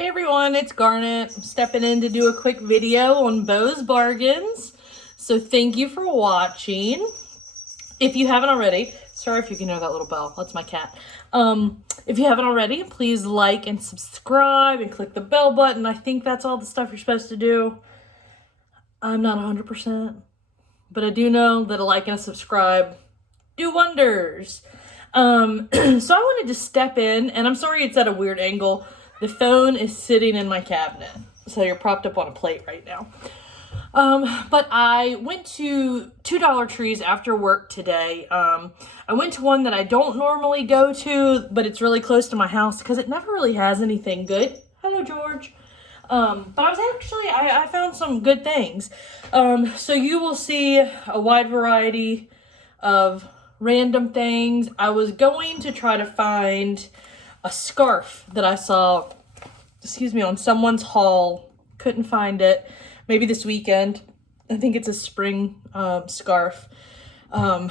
Hey everyone, it's Garnett. I'm stepping in to do a quick video on Bo's Bargains. So thank you for watching. If you haven't already, sorry if you can hear that little bell, that's my cat. If you haven't already, please like and subscribe and click the bell button. I think that's all the stuff you're supposed to do. I'm not 100%, but I do know that a like and a subscribe do wonders. So I wanted to step in, and I'm sorry it's at a weird angle. The phone is sitting in my cabinet, so you're propped up on a plate right now. But I went to two Dollar Trees after work today. I went to one that I don't normally go to, but it's really close to my house because it never really has anything good. Hello, George. But I found some good things. So you will see a wide variety of random things. I was going to try to find a scarf that I saw, on someone's haul. Couldn't find it. Maybe this weekend. I think it's a spring scarf. But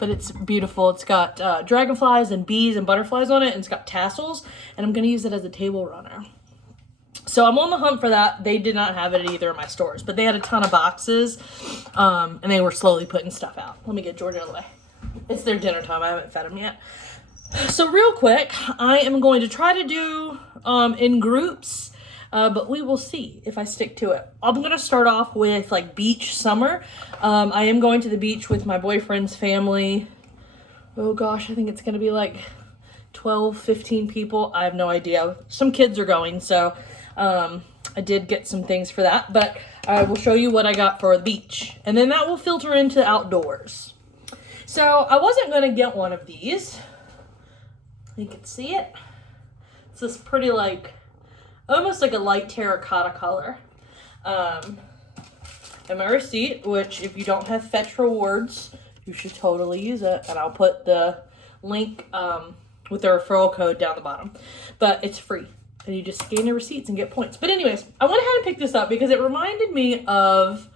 it's beautiful. It's got dragonflies and bees and butterflies on it, and it's got tassels, and I'm going to use it as a table runner. So I'm on the hunt for that. They did not have it at either of my stores, but they had a ton of boxes, and they were slowly putting stuff out. Let me get George out of the way. It's their dinner time. I haven't fed him yet. So real quick, I am going to try to do in groups, but we will see if I stick to it. I'm going to start off with like beach summer. I am going to the beach with my boyfriend's family. Oh gosh, I think it's going to be like 12, 15 people. I have no idea. Some kids are going, so I did get some things for that, but I will show you what I got for the beach, and then that will filter into outdoors. So I wasn't going to get one of these. You can see it. It's this pretty, like, almost like a light terracotta color. And my receipt, which if you don't have Fetch Rewards, you should totally use it. And I'll put the link with the referral code down the bottom. But it's free. And you just scan your receipts and get points. But anyways, I went ahead and picked this up because it reminded me of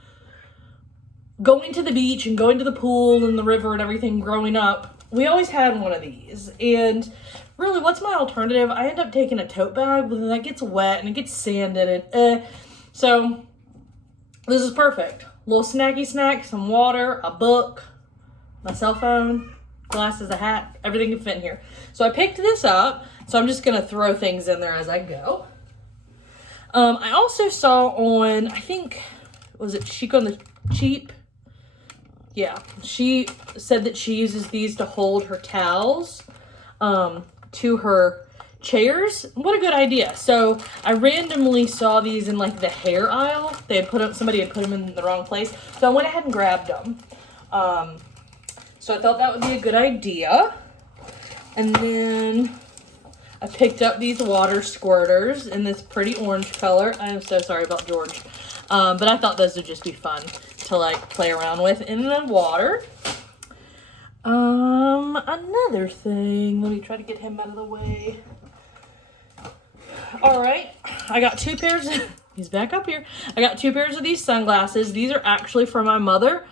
going to the beach and going to the pool and the river and everything growing up. We always had one of these, and really, what's my alternative? I end up taking a tote bag, but then that gets wet and it gets sand in it. So this is perfect. Little snacky snack, some water, a book, my cell phone, glasses, a hat, everything can fit in here. So I picked this up, so I'm just gonna throw things in there as I go. I also saw on, I think, was it Chic on the Cheap? Yeah, she said that she uses these to hold her towels to her chairs. What a good idea. So I randomly saw these in like the hair aisle. They had somebody had put them in the wrong place. So I went ahead and grabbed them. So I thought that would be a good idea. And then I picked up these water squirters in this pretty orange color. I am so sorry about George. But I thought those would just be fun to like play around with in the water. Another thing, let me try to get him out of the way. All right, I got two pairs, he's back up here. I got two pairs of these sunglasses. These are actually for my mother.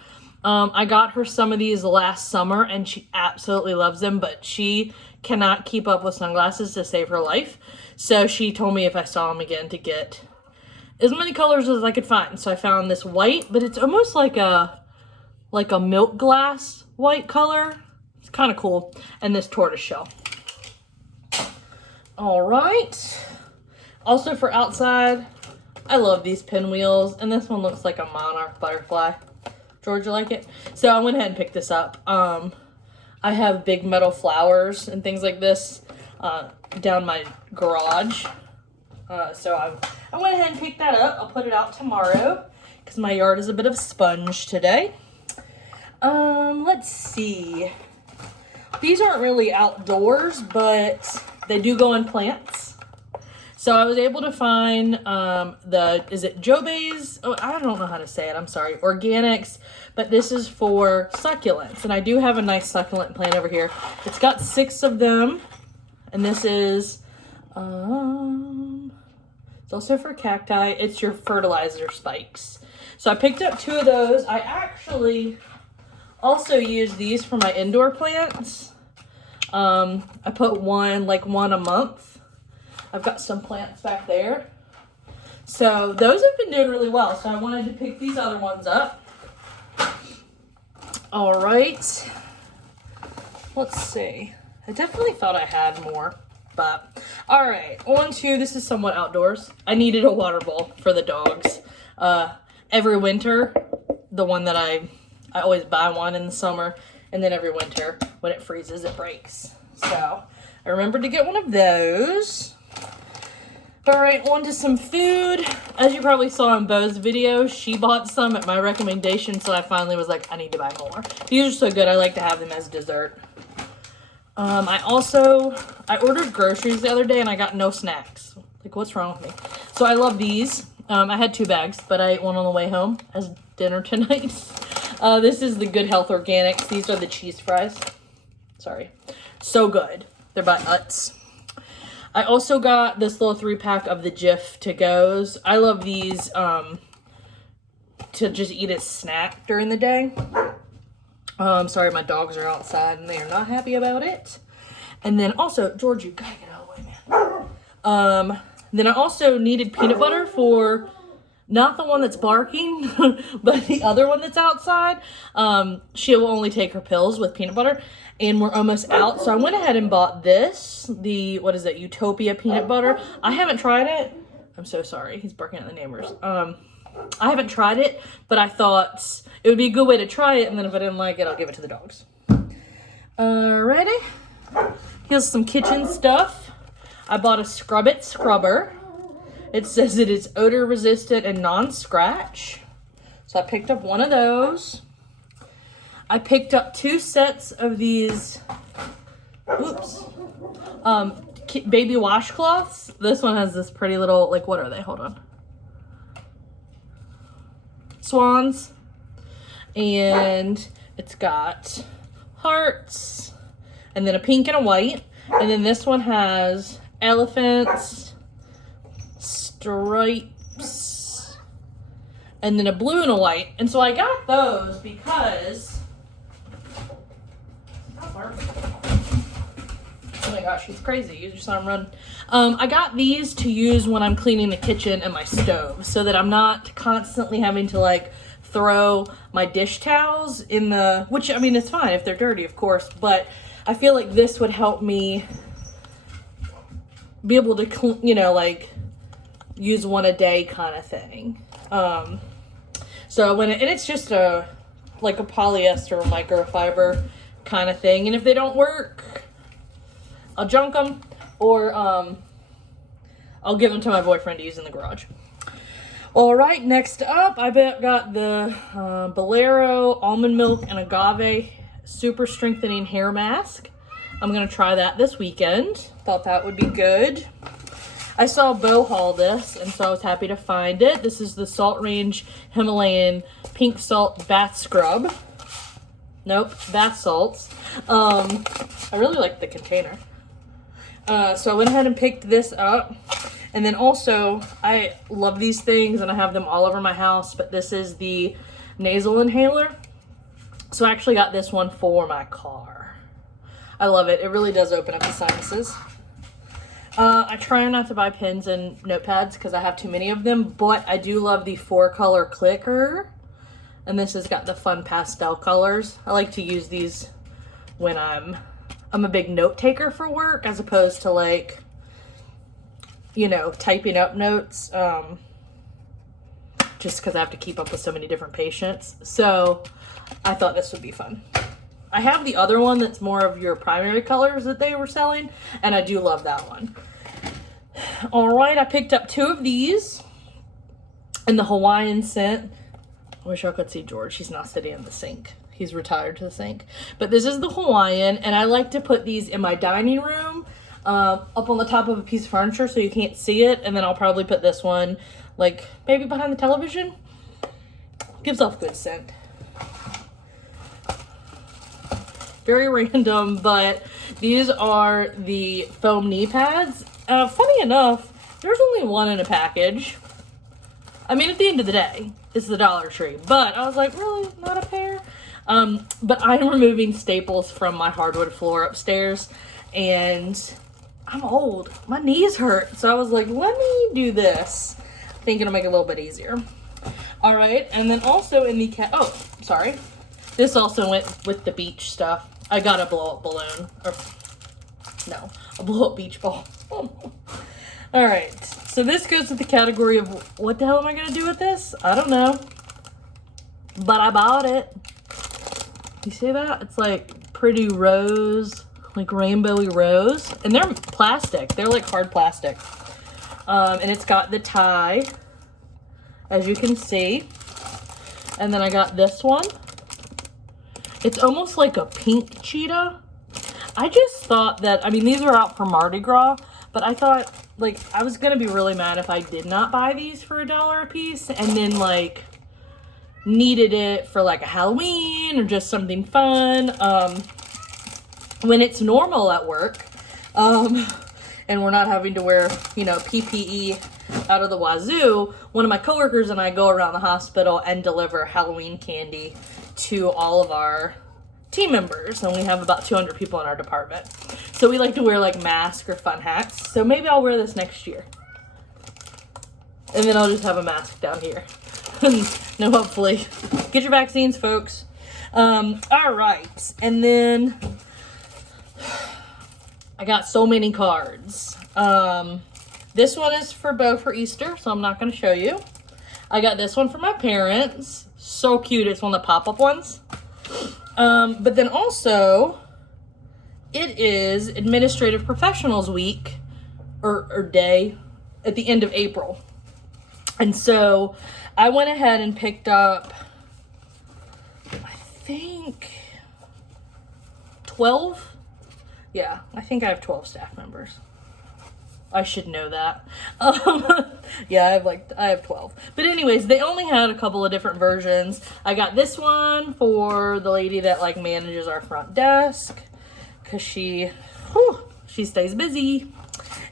I got her some of these last summer and she absolutely loves them, but she cannot keep up with sunglasses to save her life. So she told me if I saw them again to get as many colors as I could find. So I found this white, but it's almost like a milk glass white color. It's kind of cool. And this tortoiseshell. All right. Also for outside, I love these pinwheels. And this one looks like a monarch butterfly. George, you like it? So I went ahead and picked this up. I have big metal flowers and things like this down my garage. So I went ahead and picked that up. I'll put it out tomorrow because my yard is a bit of a sponge today. Let's see. These aren't really outdoors, but they do go in plants. So I was able to find is it Jobe's? Oh, I don't know how to say it. I'm sorry. Organics, but this is for succulents. And I do have a nice succulent plant over here. It's got 6 of them. And this is it's also for cacti. It's your Fertilizer Spikes. So I picked up 2 of those. I actually also use these for my indoor plants. I put one a month. I've got some plants back there. So those have been doing really well. So I wanted to pick these other ones up. All right. Let's see. I definitely thought I had more, but all right. On to, this is somewhat outdoors. I needed a water bowl for the dogs. Every winter, the one that I always buy one in the summer, and then every winter when it freezes, it breaks. So I remembered to get one of those. All right, on to some food. As you probably saw in Bo's video, she bought some at my recommendation, so I finally was like, I need to buy more. These are so good, I like to have them as dessert. I ordered groceries the other day and I got no snacks. Like, what's wrong with me? So I love these. I had 2 bags, but I ate one on the way home as dinner tonight. This is the Good Health Organics. These are the cheese fries. Sorry. So good. They're by Utz. I also got this little 3-pack of the Jif to-goes. I love these to just eat as snack during the day. Sorry, my dogs are outside and they are not happy about it. And then also, George, you gotta get out of the way, man. Then I also needed peanut butter for not the one that's barking, but the other one that's outside. She will only take her pills with peanut butter, and we're almost out. So I went ahead and bought this, what is it, Utopia peanut butter. I haven't tried it. I'm so sorry. He's barking at the neighbors. I haven't tried it, but I thought it would be a good way to try it, and then if I didn't like it, I'll give it to the dogs. Alrighty. Here's some kitchen stuff. I bought a Scrubbit Scrubber. It says it is odor resistant and non-scratch. So I picked up one of those. I picked up 2 sets of these, baby washcloths. This one has this pretty little, like, what are they? Hold on. Swans. And it's got hearts. And then a pink and a white. And then this one has elephants, stripes, and then a blue and a white. And so I got those because... Oh my gosh, he's crazy. You just saw him run. I got these to use when I'm cleaning the kitchen and my stove so that I'm not constantly having to, like, throw my dish towels in the... Which, I mean, it's fine if they're dirty, of course, but I feel like this would help me be able to, you know, like, use one a day kind of thing. So when and it's just like a polyester microfiber kind of thing. And if they don't work, I'll junk them, or I'll give them to my boyfriend to use in the garage. All right, next up, I got the Bolero almond milk and agave super strengthening hair mask. I'm gonna try that this weekend. Thought that would be good. I saw Bo haul this, and so I was happy to find it. This is the Salt Range Himalayan Pink Salt Bath Scrub. Nope, bath salts. I really like the container. So I went ahead and picked this up. And then also, I love these things, and I have them all over my house, but this is the Nasal Inhaler. So I actually got this one for my car. I love it. It really does open up the sinuses. I try not to buy pens and notepads because I have too many of them, but I do love the 4-color clicker. And this has got the fun pastel colors. I like to use these when I'm a big note taker for work, as opposed to, like, you know, typing up notes, just because I have to keep up with so many different patients. So I thought this would be fun. I have the other one that's more of your primary colors that they were selling, and I do love that one. All right, I picked up 2 of these in the Hawaiian Scent. I wish I could see George. He's not sitting in the sink. He's retired to the sink. But this is the Hawaiian, and I like to put these in my dining room, up on the top of a piece of furniture so you can't see it, and then I'll probably put this one, like, maybe behind the television. Gives off good scent. Very random, but these are the foam knee pads. Funny enough, there's only one in a package. I mean, at the end of the day, it's the Dollar Tree, but I was like, really? Not a pair? But I'm removing staples from my hardwood floor upstairs, and I'm old. My knees hurt. So I was like, let me do this. Thinking it'll make it a little bit easier. All right. And then also in the oh, sorry. This also went with the beach stuff. I got a blow up balloon. Or, no, a blow up beach ball. All right. So this goes to the category of what the hell am I going to do with this? I don't know. But I bought it. You see that? It's like pretty rose, like rainbowy rose. And they're plastic. They're like hard plastic. And it's got the tie, as you can see. And then I got this one. It's almost like a pink cheetah. I just thought that, I mean, these are out for Mardi Gras, but I thought, like, I was going to be really mad if I did not buy these for $1 a piece and then, like, needed it for, like, a Halloween or just something fun. When it's normal at work, and we're not having to wear, you know, PPE out of the wazoo, one of my coworkers and I go around the hospital and deliver Halloween candy to all of our team members, and we have about 200 people in our department. So we like to wear like masks or fun hats. So maybe I'll wear this next year. And then I'll just have a mask down here. No, hopefully. Get your vaccines, folks. All right. And then I got so many cards. This one is for Bo for Easter, so I'm not going to show you. I got this one for my parents. So cute. It's one of the pop-up ones. But then also, it is Administrative Professionals Week, or day, at the end of April. And so, I went ahead and picked up, I think, 12? Yeah, I think I have 12 staff members. I should know that. Yeah, I have 12. But anyways, they only had a couple of different versions. I got this one for the lady that like manages our front desk, because she stays busy.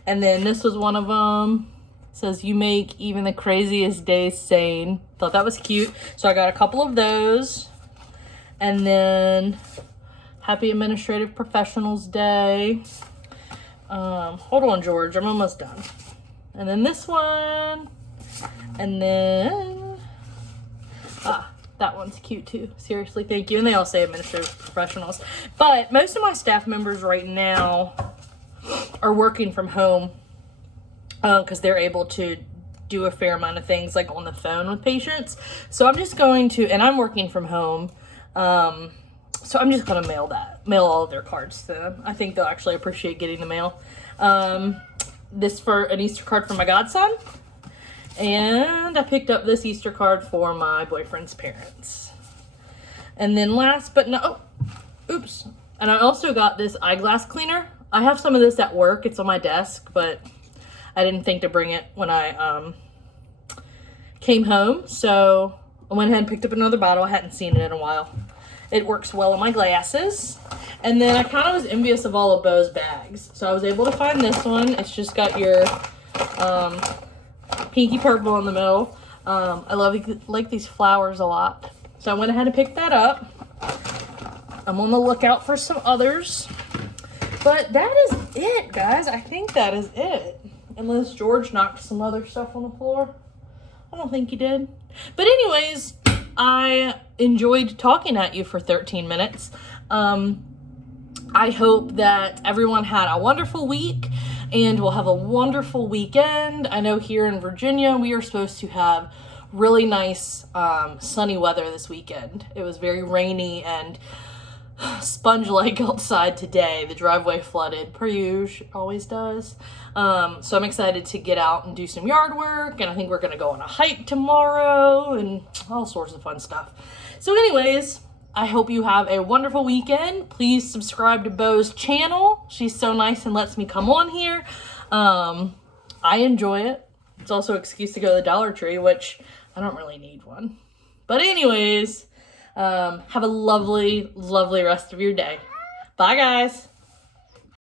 And then this was one of them. It says, you make even the craziest days sane. Thought that was cute. So I got a couple of those. And then Happy Administrative Professionals Day. Hold on, George, I'm almost done. And then this one, and then, that one's cute too. Seriously, thank you. And they all say Administrative Professionals. But most of my staff members right now are working from home, because they're able to do a fair amount of things like on the phone with patients. So I'm just going to, and I'm working from home, so I'm just going to mail all of their cards to them. I think they'll actually appreciate getting the mail. This for an Easter card for my godson. And I picked up this Easter card for my boyfriend's parents. And then last but no, oops. And I also got this eyeglass cleaner. I have some of this at work. It's on my desk, but I didn't think to bring it when I came home. So I went ahead and picked up another bottle. I hadn't seen it in a while. It works well on my glasses. And then I kind of was envious of all of Bo's bags. So I was able to find this one. It's just got your pinky purple in the middle. I like these flowers a lot. So I went ahead and picked that up. I'm on the lookout for some others. But that is it, guys. I think that is it. Unless George knocked some other stuff on the floor. I don't think he did. But anyways, I enjoyed talking at you for 13 minutes. I hope that everyone had a wonderful week and will have a wonderful weekend. I know here in Virginia, we are supposed to have really nice sunny weather this weekend. It was very rainy and sponge-like outside today. The driveway flooded, per usual, always does. So I'm excited to get out and do some yard work, and I think we're going to go on a hike tomorrow and all sorts of fun stuff. So anyways, I hope you have a wonderful weekend. Please subscribe to Bo's channel. She's so nice and lets me come on here. I enjoy it. It's also an excuse to go to the Dollar Tree, which I don't really need one. But anyways, have a lovely, lovely rest of your day. Bye, guys.